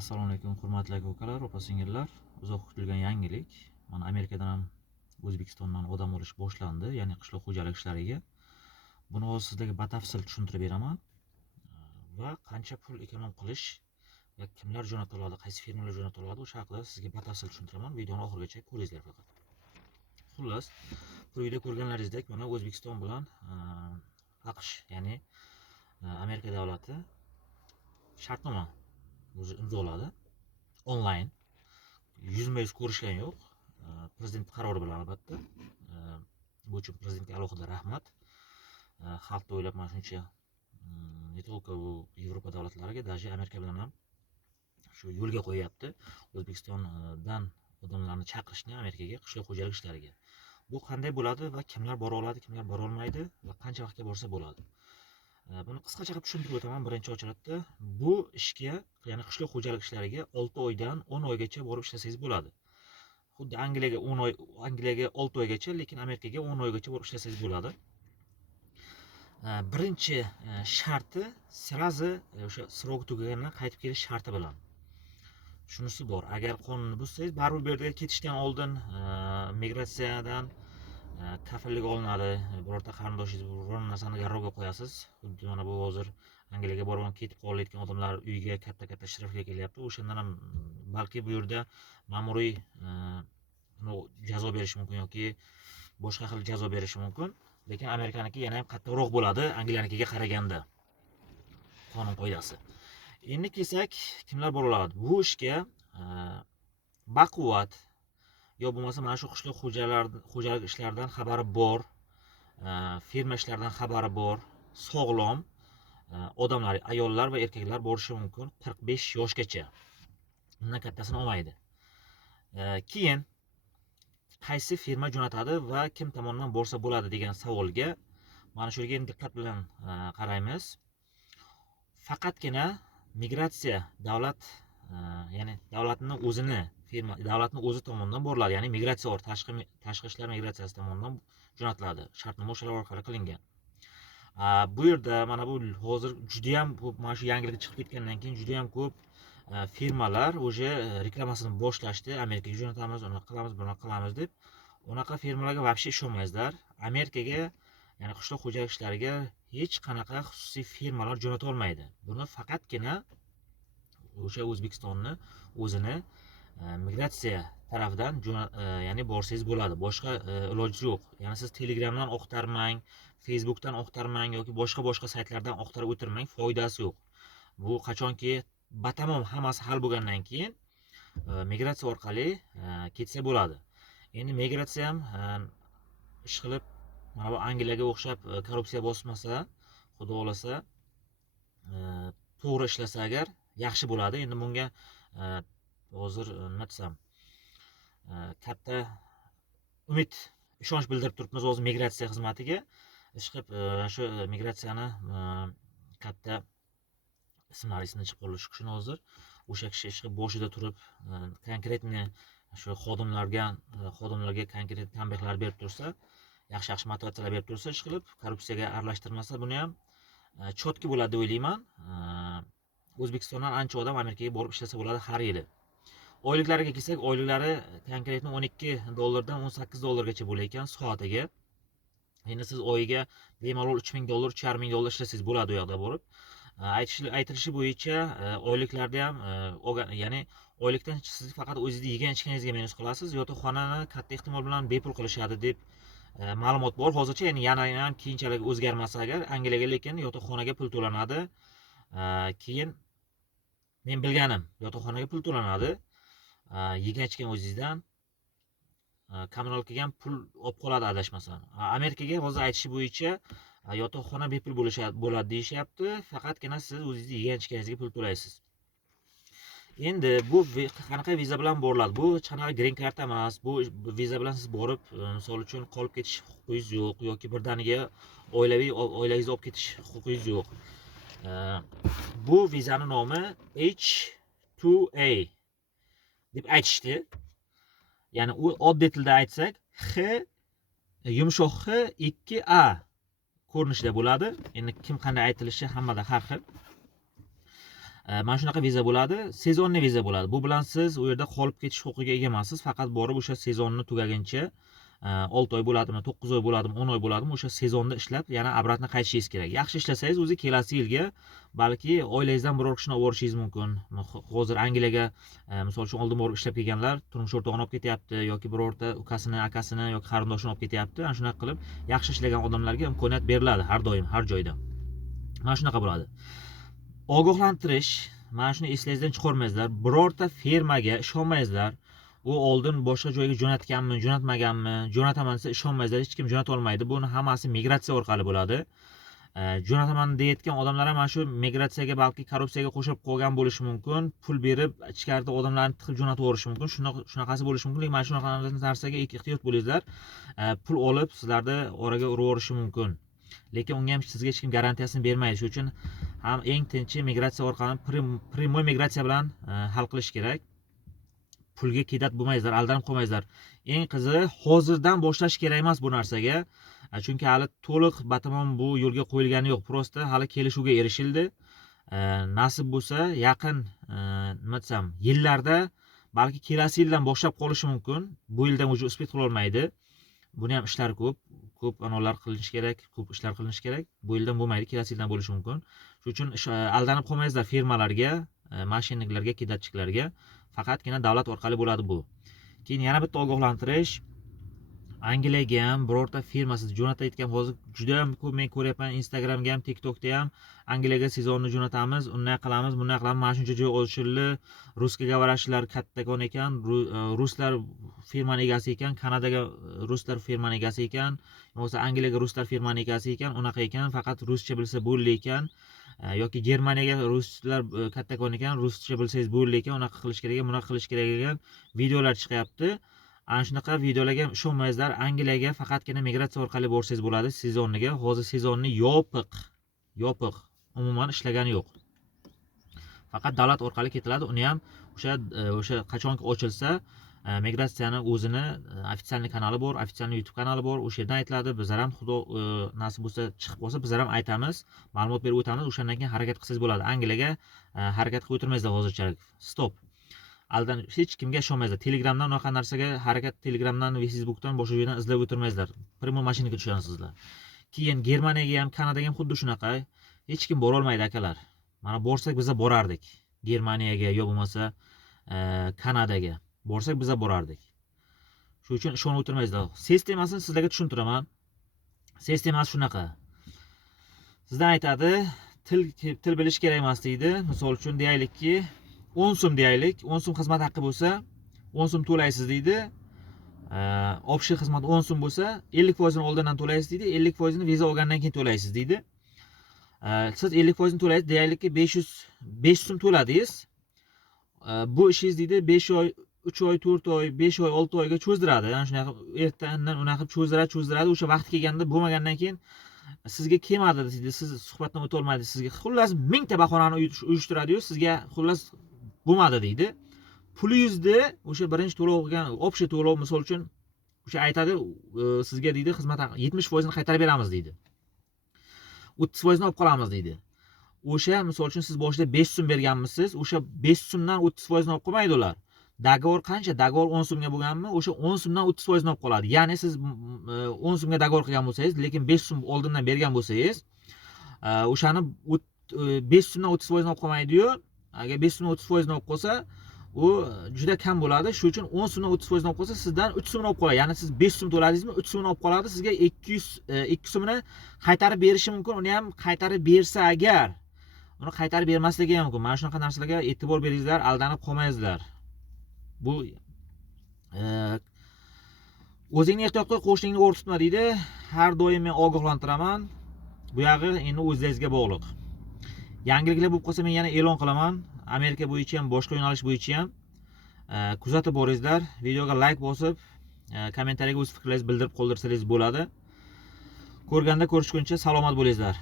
Assalomu alaykum hurmatli aka-ukalar, opa-singillar. Uzoq kutilgan yangilik. Mana Amerikadan ham O'zbekistondan odam olish boshlandi, ya'ni qishloq xo'jalik ishlariga. Buni hozir sizlarga batafsil tushuntirib beraman. Va qancha pul ekonom qilish va kimlar jo'nata oladi, qaysi firmalar jo'nata oladi, o'sha haqida sizga batafsil tushuntiraman. Videoni oxirigacha ko'ringizlar faqat. Xullas, bu videoda ko'rganlaringizdek, mana O'zbekiston bilan AQSh, ya'ni Amerika davlati shartnoma imzoladi onlayn, yuzma-yuz ko'rishgan yo'q, prezident qarori bilan albatta. Bu uchun prezidentga alohida rahmat. Xalqni o'ylab mana shuncha не только Yevropa davlatlariga, даже Amerika bilan ham shu yo'lga qo'yapti O'zbekistondan odamlarni chaqirishni Amerikaga qishloq xo'jalik ishlariga. Bu qanday bo'ladi va kimlar bora oladi, kimlar bora olmaydi va qancha vaqtga borsa bo'ladi? Buni qisqacha qilib tushuntirib o'taman. Birinchi ochratda bu ishga, ya'ni qishloq xo'jalik ishlariga 6 oydan 10 oygacha borib ishlasangiz bo'ladi. Xuddi Angliyaga 10 oy, Angliyaga 6 oygacha, lekin Amerikaga 10 oygacha borib ishlasangiz bo'ladi. Birinchi sharti sirazi o'sha srok tugagandan qaytib kelish sharti bilan. Shunisi bor, agar qonunni buzsangiz, baribir bu yerga ketishdan oldin migratsiyadan kafillik olinadi. Birorta qarindoshingiz biror narsani garovga qo'yasiz. Xuddi mana bu hozir Angliyaga borib ketib qolayotgan odamlar uyiga katta shtrafga kelyapti. O'shandan ham balki bu yerda ma'muriy jazo berishi mumkin yoki boshqa xil jazo berishi mumkin. Lekin Amerikaniki yana ham qattiqroq bo'ladi Angliyanikiga qaraganda qonun qoidasi. Endi kelsak, kimlar bora oladi? Bu ishga baquvvat yo bo'lmasa mana shu qishloq xo'jalik ishlaridan xabari bor, firma ishlaridan xabari bor, sog'lom odamlar, ayollar va erkaklar borishi mumkin 45 yoshgacha. Undan kattasini olmaydi. Keyin qaysi firma jo'natadi va kim tomonidan borsa bo'ladi degan savolga mana shu yerga diqqat bilan qaraymiz. Faqatgina migratsiya davlat, ya'ni davlatning o'zini, firma davlatning o'zi tomonidan boriladi, ya'ni migratsiya tashqi ishlar migratsiyasi tomonidan jo'natiladi. Shartnoma o'shalar orqali qilingan. Bu yerda mana bu hozir juda ham ko'p, mana shu yangilik chiqib ketgandan keyin juda ham ko'p firmalar o'sha reklamasini boshlashdi. Amerikaga jo'natamiz, unaqa qilamiz, bunaqa qilamiz deb. Unaqa firmalarga вообще ishonmaysizlar. Amerikaga, ya'ni qishloq xo'jalik ishlariga hech qanaqa xususiy firmalar jo'nata olmaydi. Buni faqatgina o'sha O'zbekistonni o'zini migratsiya tarafidan ya'ni borsangiz bo'ladi. Boshqa iloji yo'q. Ya'ni siz Telegramdan oqtarmang, Facebookdan oqtarmang yoki boshqa saytlardan oqtarib o'tirmang, foydasi yo'q. Bu qachonki batamom hammasi hal bo'lgandan keyin migratsiya orqali ketsa bo'ladi. Endi migratsiya ham ish qilib, mana bu Angliyaga o'xshab korrupsiya bosmasa, xudo xolasa, to'g'ri ishlasa agar yaxshi bo'ladi. Endi bunga hozir nima desam, katta umid, ishonch bildirib turibmiz hozir migratsiya xizmatiga. Ishqib shu migratsiyani katta ismini chiqib qolish kishini hozir o'sha kishi ishqib boshida turib konkretni shu xodimlarga konkret tanbehlar berib tursa, yaxshi motivatsiyalar berib tursa, ish qilib korrupsiyaga aralashtirmasa, buni ham chotki bo'ladi deb o'ylayman. O'zbekistondan ancha odam Amerikaga borib ishlasa bo'ladi har yili. Oyliklariga kelsak, oyliklari konkretni $12 dan $18 bo'lar ekan soatiga. Endi siz oyiga bemalol $3000, $3500 ishlasangiz bo'ladi u yoqda borib. Aytilishi bo'yicha oyliklarda ham, ya'ni oylikdan siz faqat o'zingizni yegan ichganingizga minus qilasiz, yotoqxonani katta ehtimol bilan bepul qilishadi deb ma'lumot bor hozircha. Ya'ni yana ham keyinchalik o'zgarmasa agar Angliyaga, lekin yotoqxonaga pul to'lanadi. Keyin men bilganim, yotoqxonaga pul to'lanadi, yegan ichgan o'zingizdan, kommunalkaga ham pul olib qoladi adashmasam. Amerikaga hozir aytishi bo'yicha yotoqxona bepul bo'ladi deyishyapti, faqatgina siz o'zingizni yegan ichganingizga pul to'laysiz. Endi bu qanaqa viza bilan boriladi? Bu qanaqa green card emas. Bu viza bilan siz borib, misol uchun qolib ketish huquqingiz yo'q yoki birdaniga oilangizni olib ketish huquqingiz yo'q. Bu vizani nomi H2A deb aytishdi. Ya'ni u oddiy tilda aytsak, yumshoq H2A ko'rinishida bo'ladi. Endi kim qanday aytilishi hammada har xil. Mana shunaqa viza bo'ladi, sezonniy viza bo'ladi. Bu bilan siz u yerda qolib ketish huquqiga ega emassiz. Faqat borib o'sha sezonni tugaguncha 6 oy bo'ladimi, 9 oy bo'ladimi, 10 oy bo'ladimi, o'sha sezonda ishlab yana obratno qaytishingiz kerak. Yaxshi ishlasangiz o'zi kelasi yilga balki oilangizdan biror kishini olib borishingiz mumkin. Hozir Angliyaga misol uchun oldin borib ishlab kelganlar turmush o'rtog'ini olib ketyapti yoki birorta ukasini, akasini yoki qarindoshini olib ketyapti. Ana shunaqa qilib yaxshi ishlagan odamlarga imkoniyat beriladi har doim, har joyda. Mana shunaqa bo'ladi. Ogohlantirish, mana shuni eslangizdan chiqarmangizlar. Birorta firmaga ishonmangizlar. U oldin boshqa joyga jo'natganmi, jo'natmaganmi, jo'nataman desa ishonmangizlar, hech kim jo'nata olmaydi. Buni hammasi migratsiya orqali bo'ladi. Jo'nataman deyotgan odamlar ham mana shu migratsiyaga balki korrupsiyaga qo'shilib qolgan bo'lishi mumkin, pul berib ichkarida odamlarni tiqib jo'natib yuborishi mumkin. Shunaqasi bo'lishi mumkin. Lekin mana shunaqa narsaga ehtiyot bo'lingizlar. Pul olib sizlarni oraga urib yuborishi mumkin. Lekin unga ham sizga hech kim garantiyasini bermaydi. Shuning uchun ham eng tinchi migratsiya orqali primoy migratsiya bilan hal qilish kerak. Pulga kedat bo'lmaysizlar, aldanib qolmaysizlar. Eng qizig'i hozirdan boshlash kerak emas bu narsaga. Chunki hali to'liq batamom bu yo'lga qo'yilgani yo'q. Prosta hali kelishuvga erishildi. Nasib bo'lsa, yaqin nima desam, yillarda balki kelasi yildan boshlab qolishi mumkin. Bu yildan o'zi uspet qila olmaydi. Buni ham ishlar ko'p anonlar qilinish kerak, ko'p ishlar qilinish kerak. Bu yildan bo'lmaydi, kelasi yildan bo'lishi mumkin. Shuning uchun aldanib qolmaysizlar firmalarga, mashinniklarga, kedatchilarga. Faqatgina davlat orqali bo'ladi bu. Keyin yana bitta ogohlantirish. Angliyaga ham birorta firma siz jo'natayotgan, hozir juda ham ko'p men ko'ryapman, Instagramga ham, TikTokda ham Angliyaga sezonni jo'natamiz, unday qilamiz, bunday qilamiz, mana shuncha joy ochildi, russka gavarashlar kattakon ekan, ruslar firmani egasi ekan, Kanadaga ruslar firmani egasi ekan, yo'qsa Angliyaga ruslar firmani egasi ekan, unaqa ekan, faqat ruscha bilsa bo'ldi ekan. Yoki Germaniyaga ruslar kattakon ekan, ruscha bilsangiz bo'ldi ekan, unaqa qilish kerak, bunaqa qilish kerak degan videolar chiqyapti. Ana shunaqa videolarga ham ishonmangizlar. Angliyaga faqatgina migratsiya orqali borsangiz bo'ladi sezonniga. Hozir sezonni yopiq. Umuman ishlagani yo'q. Faqat davlat orqali ketiladi. Uni ham o'sha qachonki ochilsa, migratsiyani o'zini ofitsialniy kanali bor, ofitsialniy YouTube kanali bor. O'sha yerdan aytiladi. Bizlar ham xudo nasib bo'lsa chiqib qolsa, bizlar ham aytamiz, ma'lumot berib o'tamiz. O'shandan keyin harakat qilsangiz bo'ladi. Angliyaga harakat qilib o'tirmaysizlar hozirchalik. Stop. Hech kimga ishonmaysizlar. Telegramdan unaqa narsaga harakat, Telegramdan va Facebookdan boshqa joydan izlab o'tirmaysizlar. Primo mashinaga tushasizlar. Keyin Germaniyaga ham, Kanadaga ham xuddi shunaqa. Hech kim bora olmaydi akalar. Mana borsak biza borardik. Germaniyaga yo bo'lmasa Kanadaga borsak biza borardik. Shuning uchun ishonib o'tirmaysizlar. Sistemasini sizlarga tushuntiraman. Sistemasi shunaqa. Sizdan aytadi, til bilish kerak emas deydi. Misol uchun deyaylikki 10 so'm deyaylik, 10 so'm xizmat haqqi bo'lsa, 10 so'm to'laysiz deydi. Общий xizmat 10 so'm bo'lsa, 50% ni oldindan to'laysiz deydi, 50% ni viza olgandan keyin to'laysiz deydi. Siz 50% ni to'laysiz, deyaylikki 5 so'm to'ladingiz. Bu ishingiz deydi 5 oy, 3 oy, 4 oy, 5 oy, 6 oyga cho'zdiradi. Ya'ni shunaqa ertadan unaqa cho'zdiradi. O'sha vaqt kelganda bo'lmagandan keyin sizga kelmadi deydi, siz suhbatdan o'ta olmadingiz, sizga xullas 1000 ta bahonani uyushtiradi-yu, sizga xullas bo'lmadi deydi. Pulingizni o'sha birinchi to'lov qilgan, общий to'lov misol uchun o'sha aytadi, sizga deydi xizmat haqi 70% ni qaytarib beramiz deydi. 30% ni olib qolamiz deydi. O'sha misol uchun siz boshida 5 so'm berganmisiz, o'sha 5 so'mdan 30% ni olib qolmaydi ular. Dogovor qancha? Dogovor 10 so'mga bo'lganmi, o'sha 10 so'mdan 30% ni olib qoladi. Ya'ni siz 10 so'mga dogovor qilgan bo'lsangiz, lekin 5 so'm oldindan bergan bo'lsangiz, o'shani 5 so'mdan 30% ni olib qolmaydi-yu. Agar 5 so'mdan 30% ni olib qolsa, u juda kam bo'ladi. Shuning uchun 10 so'mdan 30% ni olib qolsa, sizdan 3 so'mni olib qoladi. Ya'ni siz 5 so'm to'ladingizmi, 3 so'mni olib qoladi. Sizga 2 so'mni qaytarib berishi mumkin. Uni ham qaytarib bersa agar, uni qaytarib bermasligi ham mumkin. Mana shunaqa narsalarga e'tibor beringizlar, aldanib qolmaysizlar. Bu o'zingni ehtiyot qil, qo'shningni o'rtutma deydi. Har doim men ogohlantiraman. Bu yog'i endi o'zingizga bog'liq. Yangiliklar bo'lib qolsa men yana e'lon qilaman. Amerika bo'yicha ham, boshqa yo'nalish bo'yicha ham kuzatib boringizlar. Videoga like bosib, kommentariyaga o'z fikrlaringizni bildirib qoldirsangiz bo'ladi. Ko'rganda ko'rishguncha salomat bo'lingizlar.